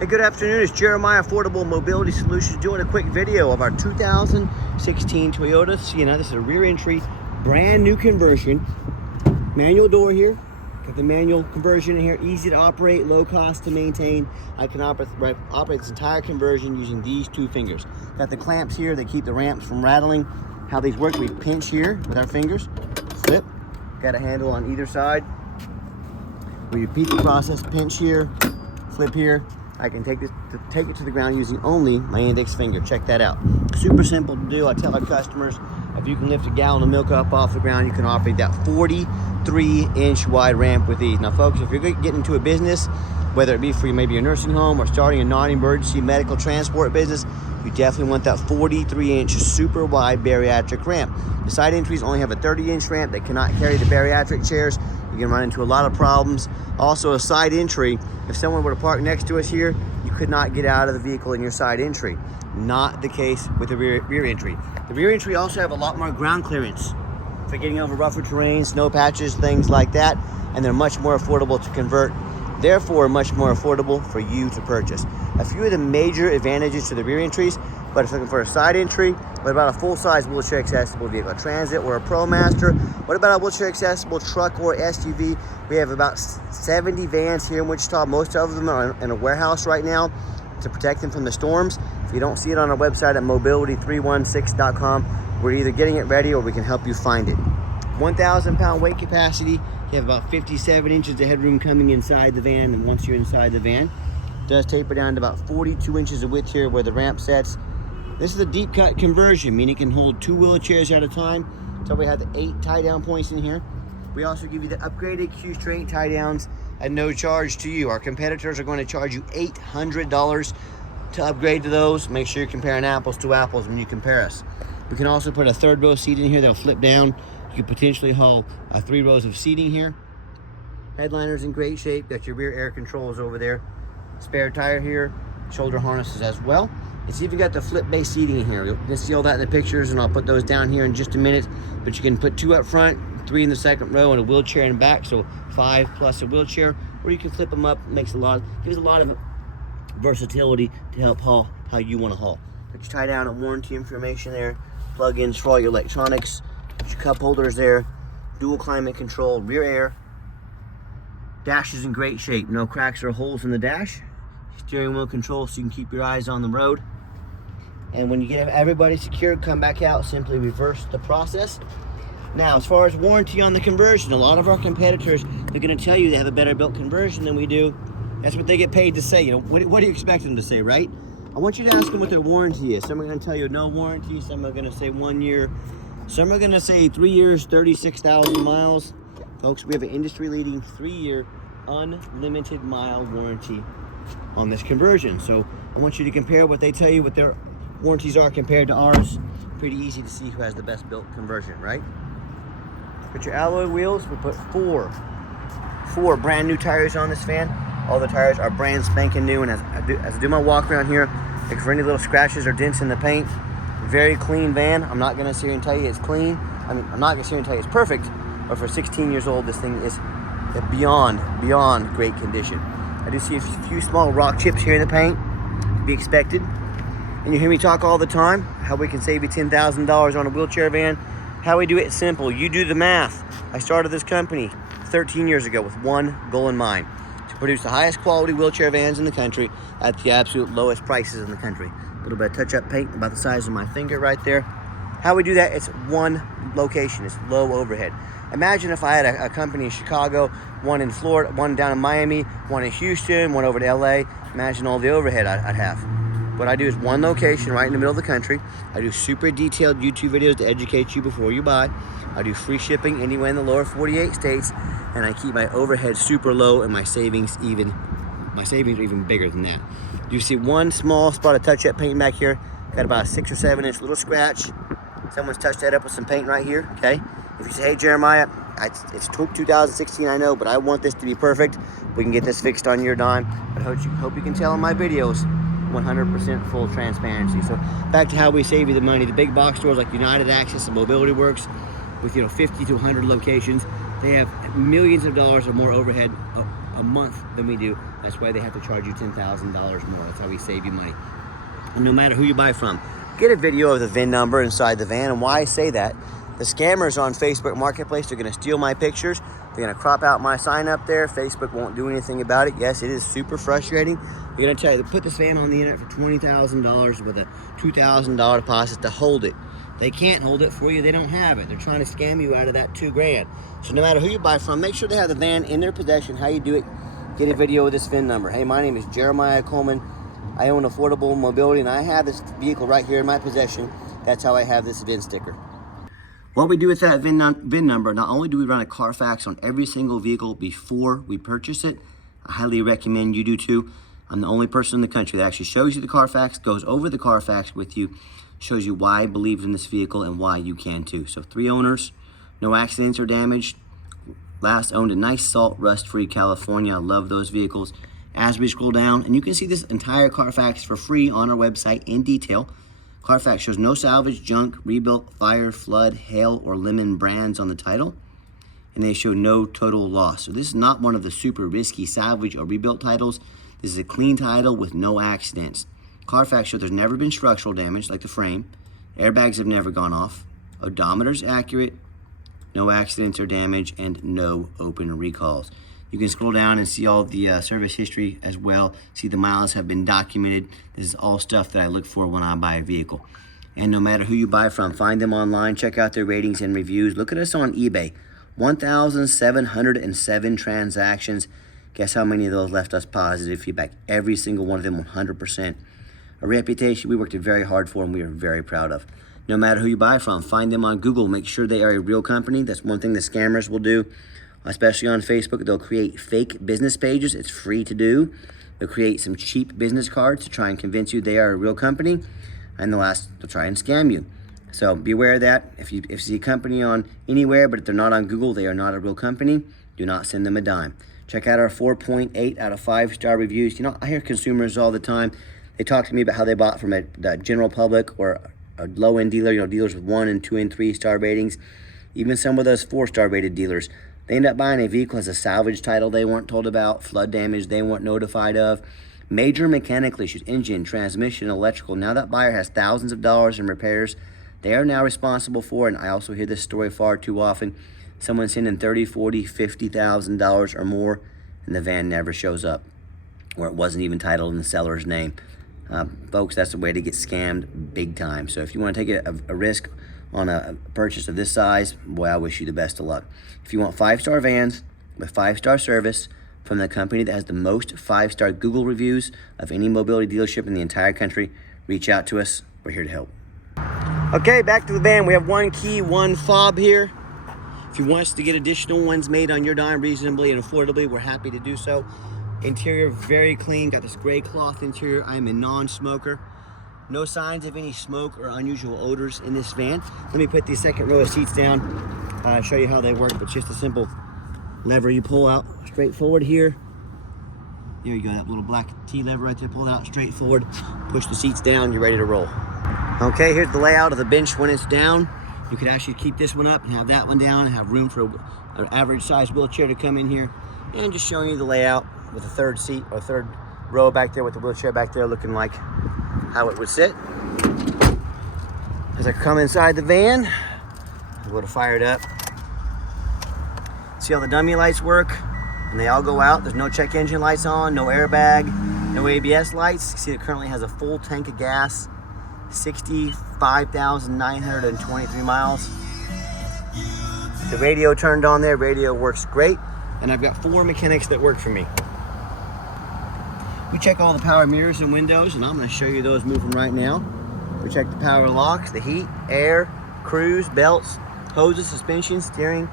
Hey, good afternoon. It's Jeremiah Affordable Mobility Solutions doing a quick video of our 2016 Toyota Sienna. This is a rear entry, brand new conversion. Manual door here. Got the manual conversion in here. Easy to operate, low cost to maintain. I can operate this entire conversion using these two fingers. Got the clamps here that keep the ramps from rattling. How these work, we pinch here with our fingers, flip. Got a handle on either side. We repeat the process, pinch here, flip here. I can take it to the ground using only my index finger. Check that out. Super simple to do. I tell our customers, if you can lift a gallon of milk up off the ground, you can operate that 43-inch wide ramp with ease. Now, folks, if you're getting into a business, whether it be for maybe a nursing home or starting a non-emergency medical transport business, you definitely want that 43-inch super wide bariatric ramp. The side entries only have a 30-inch ramp. They cannot carry the bariatric chairs. You can run into a lot of problems. Also, a side entry, if someone were to park next to us here, you could not get out of the vehicle in your side entry. Not the case with the rear entry. The rear entry also have a lot more ground clearance for getting over rougher terrain, snow patches, things like that, and they're much more affordable to convert, therefore much more affordable for you to purchase. A few of the major advantages to the rear entries, but if you're looking for a side entry, what about a full-size wheelchair accessible vehicle, a Transit or a ProMaster? What about a wheelchair accessible truck or SUV? We have about 70 vans here in Wichita. Most of them are in a warehouse right now to protect them from the storms. If you don't see it on our website at mobility316.com, we're either getting it ready or we can help you find it. 1,000 pound weight capacity. You have about 57 inches of headroom coming inside the van, and once you're inside the van, it does taper down to about 42 inches of width here where the ramp sets. This is a deep cut conversion, meaning it can hold 2 wheelchairs at a time. So we have the 8 tie down points in here. We also give you the upgraded Q straight tie downs at no charge to you. Our competitors are going to charge you $800 to upgrade to those. Make sure you're comparing apples to apples when you compare us. We can also put a third row seat in here that'll flip down. You could potentially haul 3 rows of seating here. Headliner's in great shape. Got your rear air controls over there. Spare tire here. Shoulder harnesses as well. It's even got the flip base seating in here. You'll see all that in the pictures, and I'll put those down here in just a minute. But you can put 2 up front, 3 in the second row, and a wheelchair in the back, so 5 plus a wheelchair. Or you can flip them up. Gives a lot of versatility to help haul how you want to haul. Put your tie down and warranty information there. Plug-ins for all your electronics. Put your cup holders there. Dual climate control, rear air. Dash is in great shape. No cracks or holes in the dash. Steering wheel control so you can keep your eyes on the road. And when you get everybody secured, come back out, simply reverse the process. Now, as far as warranty on the conversion, a lot of our competitors are going to tell you they have a better built conversion than we do. That's what they get paid to say. You know, what do you expect them to say, right? I want you to ask them what their warranty is. Some are going to tell you no warranty. Some are going to say 1 year. Some are going to say 3 years, 36,000 miles. Folks, we have an industry-leading 3-year unlimited mile warranty on this conversion. So I want you to compare what they tell you, what their warranties are compared to ours. Pretty easy to see who has the best built conversion, right? Put your alloy wheels. We put four brand new tires on this van. All the tires are brand spanking new, and as I do my walk around here, look for any little scratches or dents in the paint. Very clean van. I'm not gonna sit here and tell you it's clean. I'm not gonna sit here and tell you it's perfect, but for 16 years old, this thing is beyond great condition. I do see a few small rock chips here in the paint, to be expected. And you hear me talk all the time, how we can save you $10,000 on a wheelchair van. How we do it is simple. You do the math. I started this company 13 years ago with one goal in mind: to produce the highest quality wheelchair vans in the country at the absolute lowest prices in the country. A little bit of touch-up paint about the size of my finger right there. How we do that, it's one location. It's low overhead. Imagine if I had a company in Chicago, one in Florida, one down in Miami, one in Houston, one over to LA. Imagine all the overhead I'd have. What I do is one location right in the middle of the country. I do super detailed YouTube videos to educate you before you buy. I do free shipping anywhere in the lower 48 states, and I keep my overhead super low, and my savings are even bigger than that. You see one small spot of touch-up paint back here. Got about a 6 or 7 inch little scratch. Someone's touched that up with some paint right here, okay? If you say, hey, Jeremiah, it's 2016, I know, but I want this to be perfect, we can get this fixed on your dime. But I hope you can tell in my videos, 100% full transparency. So back to how we save you the money. The big box stores like United Access and Mobility Works, with 50 to 100 locations, they have millions of dollars or more overhead a month than we do. That's why they have to charge you $10,000 more. That's how we save you money. And no matter who you buy from, get a video of the VIN number inside the van. And why I say that, the scammers on Facebook Marketplace, they're gonna steal my pictures. They're gonna crop out my sign up there. Facebook won't do anything about it. Yes, it is super frustrating. They're gonna tell you to put this van on the internet for $20,000 with a $2,000 deposit to hold it. They can't hold it for you, they don't have it. They're trying to scam you out of that $2,000. So no matter who you buy from, make sure they have the van in their possession. How you do it, get a video of this VIN number. Hey, my name is Jeremiah Coleman. I own Affordable Mobility, and I have this vehicle right here in my possession. That's how I have this VIN sticker. What we do with that VIN number, not only do we run a Carfax on every single vehicle before we purchase it, I highly recommend you do too. I'm the only person in the country that actually shows you the Carfax, goes over the Carfax with you, shows you why I believe in this vehicle and why you can too. So 3 owners, no accidents or damage. Last owned in nice salt, rust-free California. I love those vehicles. As we scroll down, and you can see this entire Carfax for free on our website in detail. Carfax shows no salvage, junk, rebuilt, fire, flood, hail, or lemon brands on the title. And they show no total loss. So this is not one of the super risky salvage or rebuilt titles. This is a clean title with no accidents. Carfax shows there's never been structural damage like the frame. Airbags have never gone off. Odometer's accurate. No accidents or damage, and no open recalls. You can scroll down and see all the service history as well. See the miles have been documented. This is all stuff that I look for when I buy a vehicle. And no matter who you buy from, find them online, check out their ratings and reviews. Look at us on eBay. 1,707 transactions. Guess how many of those left us positive feedback? Every single one of them, 100%. A reputation we worked very hard for and we are very proud of. No matter who you buy from, find them on Google. Make sure they are a real company. That's one thing the scammers will do, especially on Facebook. They'll create fake business pages. It's free to do. They'll create some cheap business cards to try and convince you they are a real company. And they'll try and scam you. So beware of that. If you see a company on anywhere, but if they're not on Google, they are not a real company. Do not send them a dime. Check out our 4.8 out of 5-star reviews. You know, I hear consumers all the time. They talk to me about how they bought from the general public or a low-end dealer, you know, dealers with 1 and 2 and 3-star ratings. Even some of those 4-star rated dealers, they end up buying a vehicle as a salvage title they weren't told about, flood damage they weren't notified of, major mechanical issues, engine, transmission, electrical. Now that buyer has thousands of dollars in repairs they are now responsible for. And I also hear this story far too often. Someone sending $30,000, $40,000, $50,000 or more, and the van never shows up, or it wasn't even titled in the seller's name. Folks, that's the way to get scammed big time. So if you want to take a risk on a purchase of this size, boy, I wish you the best of luck. If you want 5-star vans with 5-star service from the company that has the most 5-star Google reviews of any mobility dealership in the entire country, reach out to us. We're here to help. Okay, back to the van. We have 1 key, 1 fob here. If you want us to get additional ones made on your dime reasonably and affordably, we're happy to do so. Interior very clean, got this gray cloth interior. I'm a non-smoker. No signs of any smoke or unusual odors in this van. Let me put the second row of seats down, show you how they work. But just a simple lever you pull out straight forward here. There you go, that little black T lever right there, pull it out straight forward, push the seats down, you're ready to roll. Okay, here's the layout of the bench when it's down. You could actually keep this one up and have that one down and have room for an average size wheelchair to come in here. And just showing you the layout with the third seat or third row back there with the wheelchair back there looking like how it would sit. As I come inside the van, I'm going to fire it up. See how the dummy lights work? And they all go out. There's no check engine lights on, no airbag, no ABS lights. See, it currently has a full tank of gas, 65,923 miles. The radio turned on there, radio works great. And I've got 4 mechanics that work for me. We check all the power mirrors and windows, and I'm going to show you those moving right now. We check the power locks, the heat, air, cruise, belts, hoses, suspension, steering.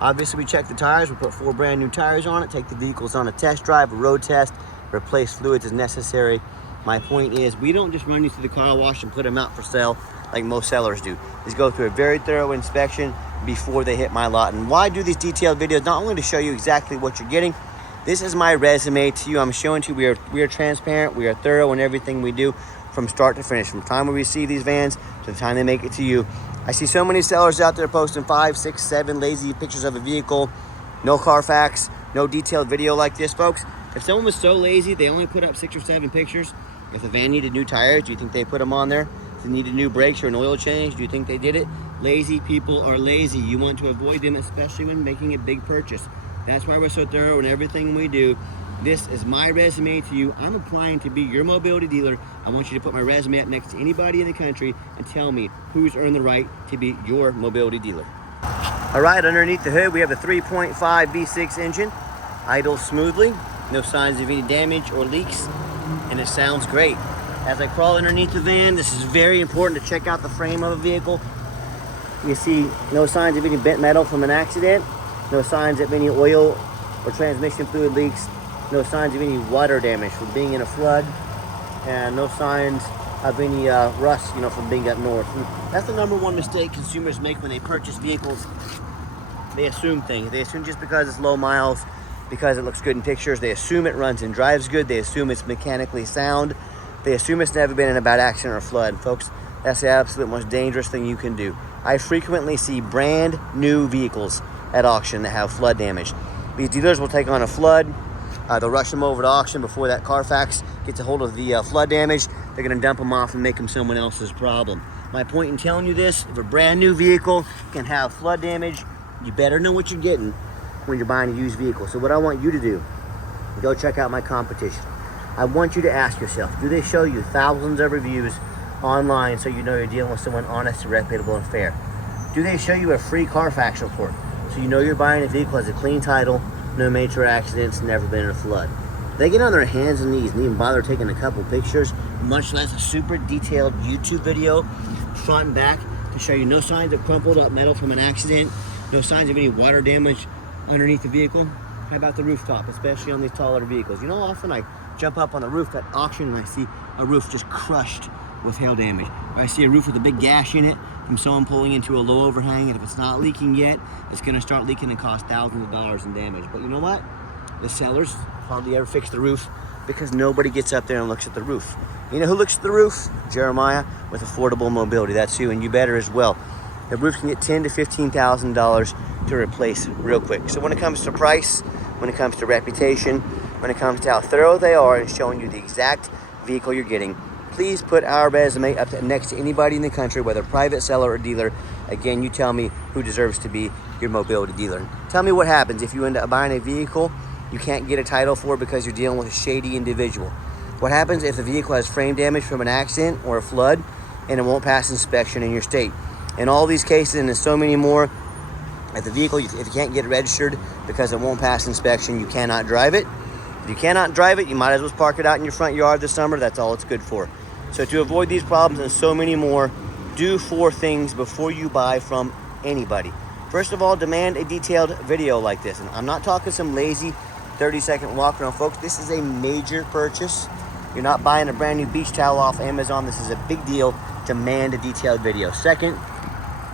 Obviously, we check the tires. We put 4 brand new tires on it, take the vehicles on a test drive, a road test, replace fluids as necessary. My point is, we don't just run you through the car wash and put them out for sale like most sellers do. These go through a very thorough inspection before they hit my lot. And why I do these detailed videos? Not only to show you exactly what you're getting, this is my resume to you. I'm showing to you we are transparent, we are thorough in everything we do from start to finish, from the time we receive these vans to the time they make it to you. I see so many sellers out there posting 5, 6, 7 lazy pictures of a vehicle, no Carfax, no detailed video like this, folks. If someone was so lazy, they only put up 6 or 7 pictures. If the van needed new tires, do you think they put them on there? If they needed new brakes or an oil change, do you think they did it? Lazy people are lazy. You want to avoid them, especially when making a big purchase. That's why we're so thorough in everything we do. This is my resume to you. I'm applying to be your mobility dealer. I want you to put my resume up next to anybody in the country and tell me who's earned the right to be your mobility dealer. All right, underneath the hood, we have a 3.5 V6 engine, idles smoothly, no signs of any damage or leaks, and it sounds great. As I crawl underneath the van, this is very important to check out the frame of a vehicle. You see no signs of any bent metal from an accident, no signs of any oil or transmission fluid leaks, no signs of any water damage from being in a flood, and no signs of any rust, from being up north. And that's the #1 mistake consumers make when they purchase vehicles. They assume things. They assume just because it's low miles, because it looks good in pictures, they assume it runs and drives good. They assume it's mechanically sound. They assume it's never been in a bad accident or flood. Folks, that's the absolute most dangerous thing you can do. I frequently see brand new vehicles at auction that have flood damage. These dealers will take on a flood. They'll rush them over to auction before that Carfax gets a hold of the flood damage. They're going to dump them off and make them someone else's problem. My point in telling you this, if a brand new vehicle can have flood damage, you better know what you're getting when you're buying a used vehicle. So what I want you to do, go check out my competition. I want you to ask yourself, do they show you thousands of reviews online so you know you're dealing with someone honest, reputable, and fair? Do they show you a free Carfax report so you know you're buying a vehicle that has a clean title, no major accidents, never been in a flood? They get on their hands and knees and even bother taking a couple pictures, much less a super detailed YouTube video, front and back, to show you no signs of crumpled up metal from an accident, no signs of any water damage underneath the vehicle. How about the rooftop, especially on these taller vehicles? Often I jump up on the roof at auction and I see a roof just crushed with hail damage. Or I see a roof with a big gash in it from someone pulling into a low overhang, and if it's not leaking yet, it's gonna start leaking and cost thousands of dollars in damage. But you know what? The sellers hardly ever fix the roof because nobody gets up there and looks at the roof. You know who looks at the roof? Jeremiah with Affordable Mobility. That's you, and you better as well. The roof can get $10,000 to $15,000 to replace real quick. So when it comes to price, when it comes to reputation, when it comes to how thorough they are in showing you the exact vehicle you're getting, please put our resume up next to anybody in the country, whether private seller or dealer. Again, you tell me who deserves to be your mobility dealer. Tell me what happens if you end up buying a vehicle you can't get a title for because you're dealing with a shady individual. What happens if the vehicle has frame damage from an accident or a flood and it won't pass inspection in your state? In all these cases, and there's so many more, if the vehicle, if you can't get it registered because it won't pass inspection, you cannot drive it. If you cannot drive it, you might as well park it out in your front yard this summer. That's all it's good for. So to avoid these problems and so many more, do 4 things before you buy from anybody. First of all, demand a detailed video like this. And I'm not talking some lazy 30-second walk around, folks. This is a major purchase. You're not buying a brand new beach towel off Amazon. This is a big deal. Demand a detailed video. Second,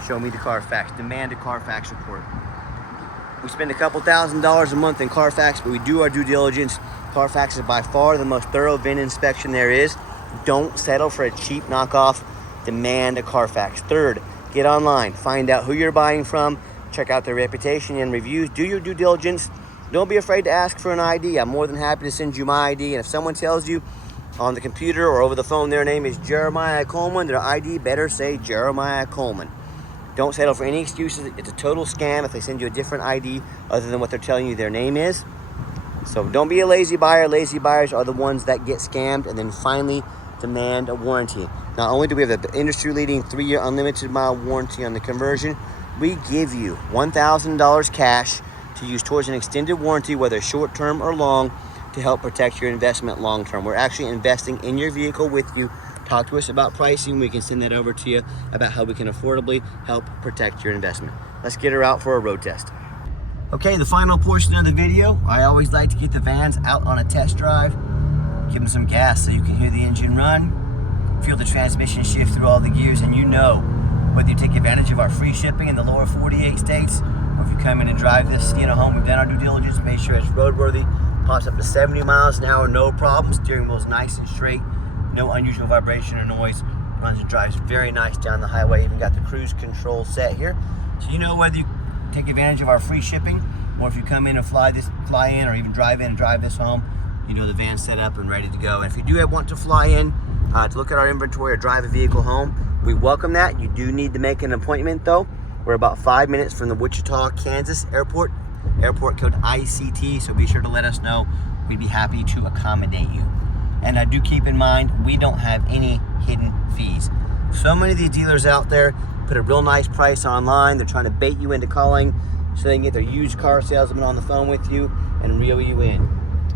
show me the Carfax. Demand a Carfax report. We spend a couple $1,000s a month in Carfax, but we do our due diligence. Carfax is by far the most thorough VIN inspection there is. Don't settle for a cheap knockoff. Demand a Carfax. Third, get online. Find out who you're buying from. Check out their reputation and reviews. Do your due diligence. Don't be afraid to ask for an ID. I'm more than happy to send you my ID. And if someone tells you on the computer or over the phone their name is Jeremiah Coleman, their ID better say Jeremiah Coleman. Don't settle for any excuses. It's a total scam if they send you a different ID other than what they're telling you their name is. So don't be a lazy buyer. Lazy buyers are the ones that get scammed. And then finally, demand a warranty. Not only do we have the industry-leading 3-year unlimited mile warranty on the conversion, we give you $1,000 cash to use towards an extended warranty, whether short-term or long, to help protect your investment long-term. We're actually investing in your vehicle with you. Talk to us about pricing. We can send that over to you about how we can affordably help protect your investment. Let's get her out for a road test. Okay, the final portion of the video, I always like to get the vans out on a test drive, give them some gas so you can hear the engine run, feel the transmission shift through all the gears, and you know whether you take advantage of our free shipping in the lower 48 states, or if you come in and drive this home, we've done our due diligence, made sure it's roadworthy, pops up to 70 miles an hour, no problem, steering wheel's nice and straight, no unusual vibration or noise, runs and drives very nice down the highway, even got the cruise control set here. So you know whether you take advantage of our free shipping or if you come in and fly in, or even drive in and drive this home, you know the van's set up and ready to go. And if you do want to fly in to look at our inventory or drive a vehicle home, we welcome that. You do need to make an appointment though. We're about 5 minutes from the Wichita, Kansas airport code ICT, so be sure to let us know. We'd be happy to accommodate you. And I do keep in mind, we don't have any hidden fees. So many of these dealers out there put a real nice price online. They're trying to bait you into calling so they can get their used car salesman on the phone with you and reel you in.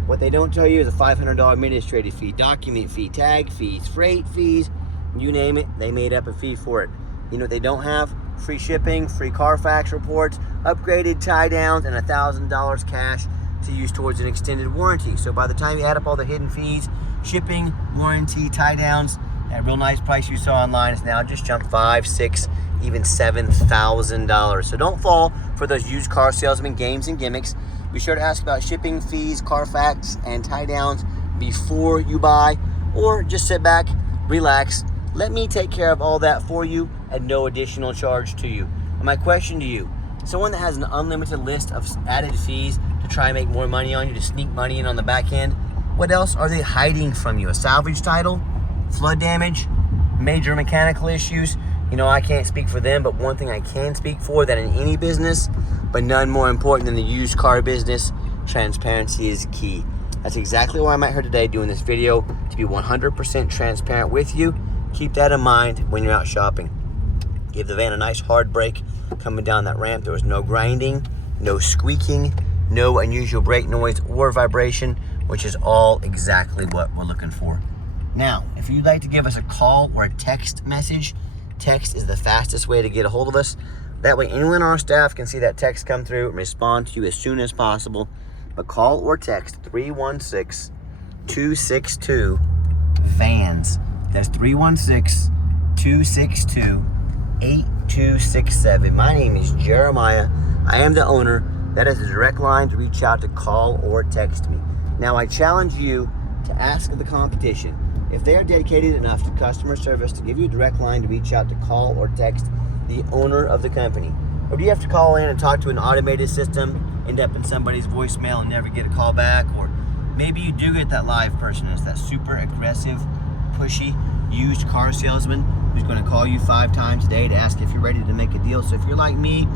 What they don't tell you is a $500 administrative fee, document fee, tag fees, freight fees, you name it, they made up a fee for it. You know what they don't have? Free shipping, free Carfax reports, upgraded tie downs, and $1,000 cash to use towards an extended warranty. So by the time you add up all the hidden fees, shipping, warranty, tie downs, that real nice price you saw online is now just jumped $5,000, $6,000, even $7,000. So don't fall for those used car salesman games and gimmicks. Be sure to ask about shipping fees, Carfax, and tie downs before you buy, or just sit back, relax. Let me take care of all that for you at no additional charge to you. And my question to you, someone that has an unlimited list of added fees to try and make more money on you, to sneak money in on the back end, what else are they hiding from you? A salvage title, flood damage, major mechanical issues? You know, I can't speak for them, but one thing I can speak for, that in any business, but none more important than the used car business, transparency is key. That's exactly why I'm out here today doing this video, to be 100% transparent with you. Keep that in mind when you're out shopping. Give the van a nice hard brake coming down that ramp. There was no grinding, no squeaking, no unusual brake noise or vibration, which is all exactly what we're looking for. Now, if you'd like to give us a call or a text message, text is the fastest way to get a hold of us. That way anyone on our staff can see that text come through and respond to you as soon as possible. But call or text 316-262-VANS. That's 316-262-8267. My name is Jeremiah. I am the owner. That is a direct line to reach out to, call or text me. Now I challenge you to ask the competition if they are dedicated enough to customer service to give you a direct line to reach out to, call or text the owner of the company. Or do you have to call in and talk to an automated system, end up in somebody's voicemail and never get a call back? Or maybe you do get that live person. It's that super aggressive, pushy used car salesman who's going to call you 5 times a day to ask if you're ready to make a deal. So if you're like me,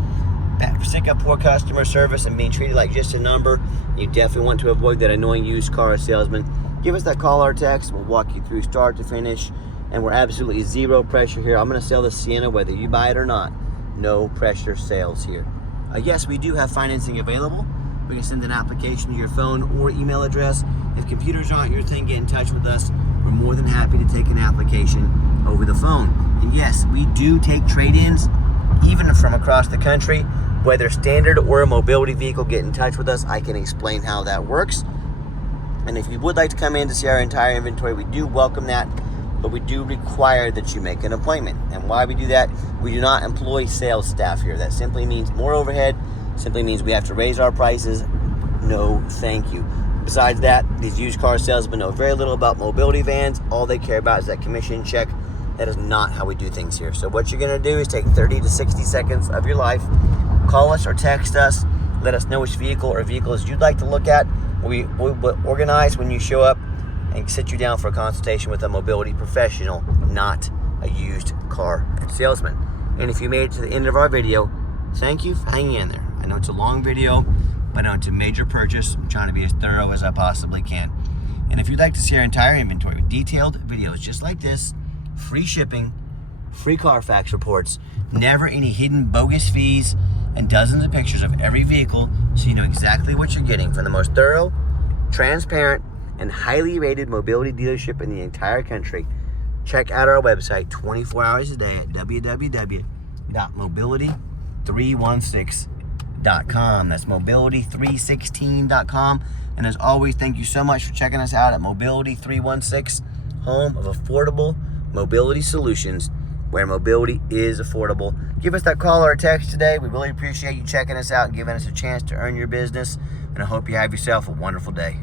sick of poor customer service and being treated like just a number, you definitely want to avoid that annoying used car salesman, give us that call or text. We'll walk you through start to finish, and we're absolutely zero pressure here. I'm going to sell the Sienna whether you buy it or not. No pressure sales here. Yes, we do have financing available. We can send an application to your phone or email address. If computers aren't your thing, get in touch with us. We're more than happy to take an application over the phone. And yes, we do take trade-ins, even from across the country. Whether standard or a mobility vehicle, get in touch with us. I can explain how that works. And if you would like to come in to see our entire inventory, we do welcome that, but we do require that you make an appointment. And why we do that, we do not employ sales staff here. That simply means more overhead, simply means we have to raise our prices. No, thank you. Besides that, these used car salesmen know very little about mobility vans. All they care about is that commission check. That is not how we do things here. So what you're gonna do is take 30 to 60 seconds of your life, call us or text us, let us know which vehicle or vehicles you'd like to look at. We organize when you show up and sit you down for a consultation with a mobility professional, not a used car salesman. And if you made it to the end of our video, thank you for hanging in there. I know it's a long video, but I know it's a major purchase. I'm trying to be as thorough as I possibly can. And if you'd like to see our entire inventory with detailed videos just like this, free shipping, free Carfax reports, never any hidden bogus fees, and dozens of pictures of every vehicle so you know exactly what you're getting from the most thorough, transparent, and highly rated mobility dealership in the entire country, check out our website 24 hours a day at www.mobility316.com. That's mobility316.com. And as always, thank you so much for checking us out at Mobility 316, home of affordable mobility solutions, where mobility is affordable. Give us that call or text today. We really appreciate you checking us out and giving us a chance to earn your business. And I hope you have yourself a wonderful day.